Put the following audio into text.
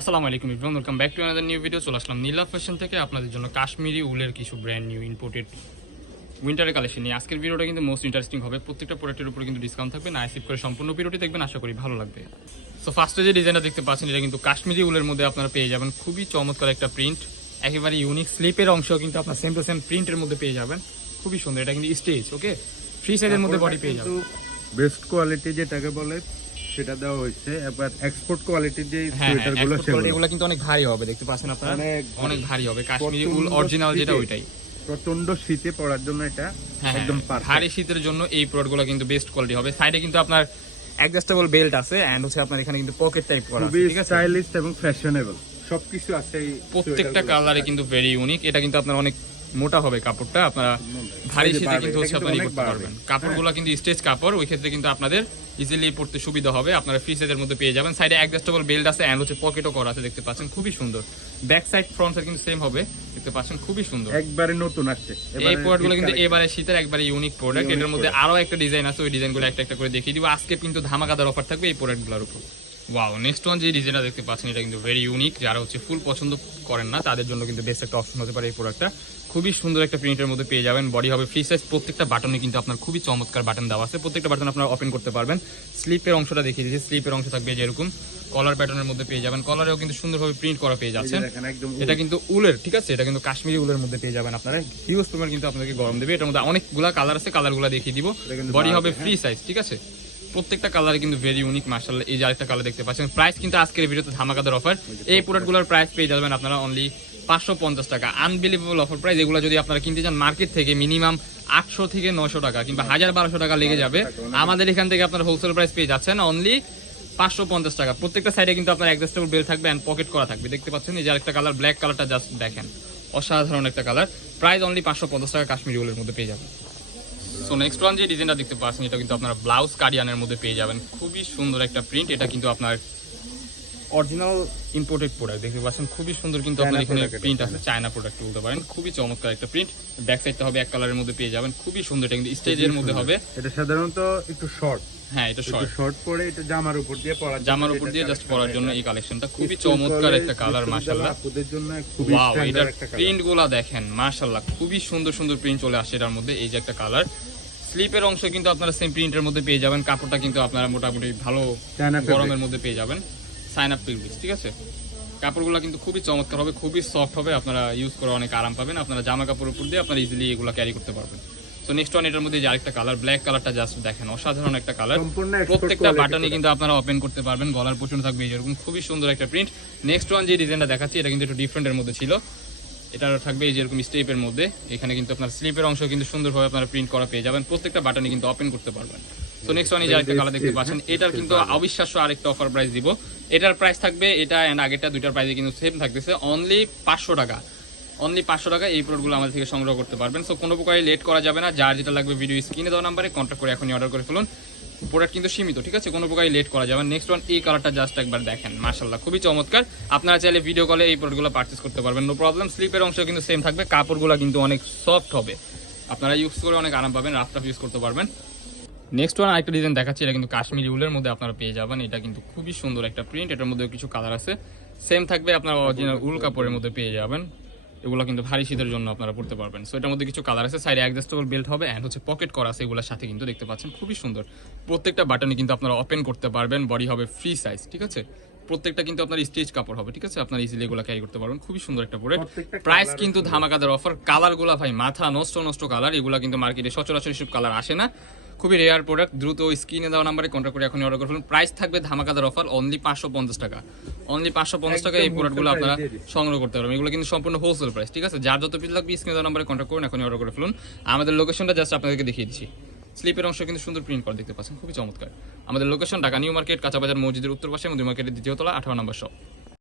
আসসালামু আলাইকুম Ibrahim welcome back to another new video চলে আসলাম নীলা ফ্যাশন থেকে আপনাদের জন্য কাশ্মীরি উলের কিছু ব্র্যান্ড নিউ ইম্পোর্টেড উইন্টারের কালেকশন নিয়ে। আজকের ভিডিওটা কিন্তু মোস্ট ইন্টারেস্টিং হবে। প্রত্যেকটা প্রোডাক্টের উপরে কিন্তু ডিসকাউন্ট থাকবে। না সিপ করে সম্পূর্ণ ভিডিওটি দেখবেন আশা করি ভালো লাগবে। সো ফার্স্টে যে ডিজাইনটা দেখতে পাচ্ছেন এটা কিন্তু কাশ্মীরি উলের মধ্যে আপনারা পেয়ে যাবেন। খুবই চমৎকার একটা প্রিন্ট একেবারে ইউনিক স্লিপের অংশ কিন্তু আপনার সেম টু সেম প্রিন্টের মধ্যে পেয়ে যাবেন। খুবই সুন্দর। এটা কিন্তু স্টেজ ওকে ফ্রি সাইজের মধ্যে বডি পেয়ে যাবেন। বেস্ট কোয়ালিটি যেটাকে বলে সেটা দেওয়া হয়েছে এবার এক্সপোর্ট কোয়ালিটির যে হ্যাঁ সোয়েটারগুলো সেগুলো। কিন্তু অনেক ভারী হবে দেখতে পাচ্ছেন আপনারা? অনেক অনেক ভারী হবে কাশ্মীরি উল অরিজিনাল যেটা ওইটাই। প্রচণ্ড শীতে পড়ার জন্য এটা হ্যাঁ একদম হ্যাঁ, ভারী শীতের জন্য এই প্রোডাক্টগুলো কিন্তু বেস্ট কোয়ালিটি হবে। সাইডে কিন্তু আপনার অ্যাডজাস্টেবল বেল্ট আছে এন্ড হচ্ছে আপনার এখানে কিন্তু পকেট টাইপ করা আছে ঠিক আছে? স্টাইলিশ এবং ফ্যাশনেবল সবকিছু আছে এই প্রত্যেকটা কালারে কিন্তু ভেরি ইউনিক এটা কিন্তু আপনার অনেক মোটা হবে কাপড়টা আপনারা ভারী শীতে কিন্তু হচ্ছে আপনারা করতে পারবেন। কাপড়গুলো কিন্তু স্টেজ কাপড় ওই ক্ষেত্রে কিন্তু আপনাদের ইজিলি পড়তে সুবিধা হবে আপনারা ফ্রি সাইজের মধ্যে পেয়ে যাবেন। সাইডে অ্যাডজাস্টেবল বেল্ট আছে এন্ড হচ্ছে পকেটও করা আছে দেখতে পাচ্ছেন খুবই সুন্দর। ব্যাক সাইড ফ্রন্ট সাইড কিন্তু সেম হবে দেখতে পাচ্ছেন খুবই সুন্দর। একবারে নতুন আসছে এই প্রোডাক্টগুলো কিন্তু এবারে শীতের একবারে ইউনিক প্রোডাক্ট এটার মধ্যে। আরও একটা ডিজাইন আছে ওই ডিজাইনগুলো একটা একটা করে দেখিয়ে দিব। আজকে কিন্তু ধামাকাদার অফার থাকবে এই প্রোডাক্টগুলোর উপর। ওয়াও নেক্সট ওয়ান যে ডিজাইনটা দেখতে পাচ্ছেন এটা কিন্তু ভেরি ইউনিক যারা হচ্ছে ফুল পছন্দ করেন না তাদের জন্য কিন্তু বেস্ট একটা অপশন হতে পারে এই প্রোডাক্টটা খুবই সুন্দর একটা প্রিন্টের মধ্যে পেয়ে যাবেন। বডি হবে ফ্রি সাইজ প্রত্যেকটা বাটনে কিন্তু আপনার খুবই চমৎকার বাটন দেওয়া আছে। প্রত্যেকটা বাটন আপনারা ওপেন করতে পারবেন। স্লিপের অংশটা দেখিয়ে দিয়েছি স্লিপের অংশ থাকবে যেরকম কলার প্যাটার্নের মধ্যে পেয়ে যাবেন। কলারেও কিন্তু সুন্দরভাবে প্রিন্ট করা পেয়ে এই যে যাচ্ছেন। দেখেন একদম এটা কিন্তু উলের ঠিক আছে? এটা কিন্তু কাশ্মীরি উলের মধ্যে পেয়ে যাবেন আপনারা। হিউজ তোমার কিন্তু আপনাদেরকে গরম দেবে। এটার মধ্যে অনেকগুলা কালার আছে। কালারগুলো দেখিয়ে দিব। বডি হবে হ্যাঁ। ফ্রি সাইজ ঠিক আছে? প্রত্যেকটা কালার কিন্তু ভেরি ইউনিক মার্শাল্লাহ এই যে আরেকটা কালার দেখতে পাচ্ছেন। প্রাইস কিন্তু আজকের ভিডিওতে ধামাকাদার অফার এই প্রোডাক্টগুলোর প্রাইস পেয়ে যাবেন আপনারা অনলি পাঁচশো পঞ্চাশ টাকা। আনবিলিভেবল অফার প্রাইস এগুলো যদি আপনারা কিনতে চান মার্কেট থেকে মিনিমাম আটশো থেকে নশো টাকা কিংবা হাজার বারোশো টাকা লেগে যাবে। আমাদের এখান থেকে আপনারা হোলসেল প্রাইস পেয়ে যাচ্ছেন অনলি পাঁচশো পঞ্চাশ টাকা। প্রত্যেকটা সাইডে কিন্তু আপনার অ্যাডজাস্টেবল বেল থাকবে অ্যান্ড পকেট করা থাকবে। দেখতে পাচ্ছেন, এই যে আরেকটা কালার ব্ল্যাক কালারটা জাস্ট দেখেন। অসাধারণ একটা কালার প্রাইস অনলি পাঁচশো পঞ্চাশ টাকা কাশ্মীরি উলের মধ্যে পেয়ে যাবেন। সো নেক্সট ওয়ান যে ডিজাইনটা দেখতে পাচ্ছেন, এটা কিন্তু আপনারা ব্লাউজ কার্ডিয়ানের মধ্যে পেয়ে যাবেন। খুবই সুন্দর একটা প্রিন্ট এটা কিন্তু আপনার অরিজিনাল ইম্পোর্টেড প্রোডাক্ট দেখতে পাচ্ছেন খুবই সুন্দর কিন্তু আপনার এখানে প্রিন্ট আছে চায়না প্রোডাক্ট বলতে পারেন খুবই চমৎকার একটা প্রিন্ট ব্যাক সাইডটা হবে এক কালারের মধ্যে পেয়ে যাবেন খুবই সুন্দর এটা কিন্তু স্টেজের মধ্যে হবে। এটা সাধারণত একটু শর্ট হ্যাঁ এটা শর্ট শর্ট পরে এটা জামার উপর দিয়ে জন্য জামার উপর দিয়ে জাস্ট পরার জন্য এই কালেকশনটা খুবই চমৎকার একটা কালার মাশাআল্লাহ। আপুদের জন্য খুবই স্ট্যান্ডার্ড একটা কালার প্রিন্টগুলা দেখেন মাশাল্লাহ খুবই সুন্দর সুন্দর প্রিন্ট চলে আসে এটার মধ্যে এই যে একটা কালার স্লিপের অংশ কিন্তু আপনারা সেম প্রিন্টের মধ্যে পেয়ে যাবেন কাপড়টা কিন্তু আপনারা মোটামুটি ভালো গরমের মধ্যে পেয়ে যাবেন। সাইন আপ পিলবিস ঠিক আছে? কাপড়গুলো কিন্তু খুবই চমৎকার হবে খুবই সফট হবে আপনারা ইউজ করে অনেক আরাম পাবেন আপনারা জামা কাপড় উপর দিয়ে আপনারা ইজিলি এগুলো ক্যারি করতে পারবেন। তো নেক্সট ওয়ান এটার মধ্যে যে আরেকটা কালার ব্ল্যাক কালারটা জাস্ট দেখেন অসাধারণ একটা কালার প্রত্যেকটা বাটনে কিন্তু আপনারা ওপেন করতে পারবেন গলার পোর্শন থাকবে এরকম খুবই সুন্দর একটা প্রিন্ট নেক্সট ওয়ান যে ডিজাইনটা দেখাচ্ছি এটা কিন্তু একটু ডিফারেন্টের মধ্যে ছিল। এটা থাকবে এই যেরকম স্টেপের মধ্যে এখানে কিন্তু আপনার স্লিপের অংশ কিন্তু সুন্দরভাবে আপনারা প্রিন্ট করা পেয়ে যাবেন প্রত্যেকটা বাটনে কিন্তু ওপেন করতে পারবেন। তো নেক্সট ওয়ান এই যে আরেকটা কালার দেখতে পাচ্ছেন। এটার কিন্তু অবিশ্বাস্য আরেকটা অফার প্রাইস দিব। এটার প্রাইস থাকবে এটা এন্ড আগেরটা দুইটার প্রাইসে কিন্তু সেম থাকতেছে। অনলি পাঁচশো টাকা। অনলি পাঁচশো টাকা এই প্রোডাক্টগুলো আমাদের থেকে সংগ্রহ করতে পারবেন। সো কোনো প্রকারে লেট করা যাবে না। যার যেটা লাগবে ভিডিও স্ক্রিনে দেওয়া নাম্বারে কন্ট্যাক্ট করে এখনই অর্ডার করে ফেলুন। প্রোডাক্ট কিন্তু সীমিত ঠিক আছে? কোনো প্রকারে লেট করা যাবে নেক্সট ওয়ান এই কালারটা জাস্ট একবার দেখেন। মার্শাল্লাহ খুবই চমৎকার। আপনারা চাইলে ভিডিও কলে এই প্রোডাক্টগুলো পারচেস করতে পারবেন। নো প্রবলেম স্লিপের অংশ কিন্তু সেম থাকবে। কাপড়গুলো কিন্তু অনেক সফট হবে। আপনারা ইউজ করে অনেক আরাম পাবেন। রাফ ইউজ করতে পারবেন। নেক্সট ওয়ান আরেকটা ডিজাইন দেখাচ্ছি এটা কিন্তু কাশ্মীরি উলের মধ্যে আপনারা পেয়ে যাবেন। এটা কিন্তু খুবই সুন্দর একটা প্রিন্ট এটার মধ্যে কিছু কালার আছে। সেম থাকবে আপনারা অরিজিনাল উল কাপড়ের মধ্যে পেয়ে যাবেন। এগুলো কিন্তু ভারী শীতের জন্য আপনারা পড়তে পারবেন। সো এটার মধ্যে কিছু কালার আছে সাইডে অ্যাডজাস্টেবল বেল্ট হবে অ্যান্ড হচ্ছে পকেট করা আছে এগুলোর সাথে কিন্তু দেখতে পাচ্ছেন খুবই সুন্দর। প্রত্যেকটা বাটনে কিন্তু আপনারা ওপেন করতে পারবেন বডি হবে ফ্রি সাইজ ঠিক আছে? প্রত্যেকটা কিন্তু আপনার স্টেজ কাপড় হবে ঠিক আছে? আপনার ইজিলি এগুলো ক্যারি করতে পারবেন খুবই সুন্দর একটা প্রত্যেকটা প্রাইস কিন্তু ধামাকাদার অফার কালারগুলো ভাই মাথা নষ্ট নষ্ট কালার এগুলো কিন্তু মার্কেটে সচরাচর এসব কালার আসে না। খুবই রেয়ার প্রোডাক্ট দ্রুত স্ক্রিনে দেওয়া নাম্বারে কন্ট্যাক্ট করে এখনই অর্ডার করে ফেলুন। প্রাইস থাকবে ধামাকাদার অফার অনলি পাঁচশো পঞ্চাশ টাকা। অনলি পাঁচশো পঞ্চাশ টাকা এই প্রোডাক্টগুলো আপনারা। সংগ্রহ করতে পারবেন। এগুলো কিন্তু সম্পূর্ণ হোলসেল প্রাইস ঠিক আছে? যার যত পিস লাগবে স্ক্রিনে দেওয়া নাম্বারে কন্ট্যাক্ট করুন এখনই অর্ডার করে ফেলুন। আমাদের লোকেশনটা জাস্ট আপনাদেরকে দেখিয়ে দিচ্ছি। স্লিপের অংশ কিন্তু সুন্দর প্রিন্ট করা দেখতে পাচ্ছেন খুবই চমৎকার। আমাদের লোকেশন ঢাকা নিউ মার্কেট কাঁচাবাজার মসজিদের উত্তর পাশে মধু মার্কেটের দ্বিতীয় তলা আঠারো নম্বর শপ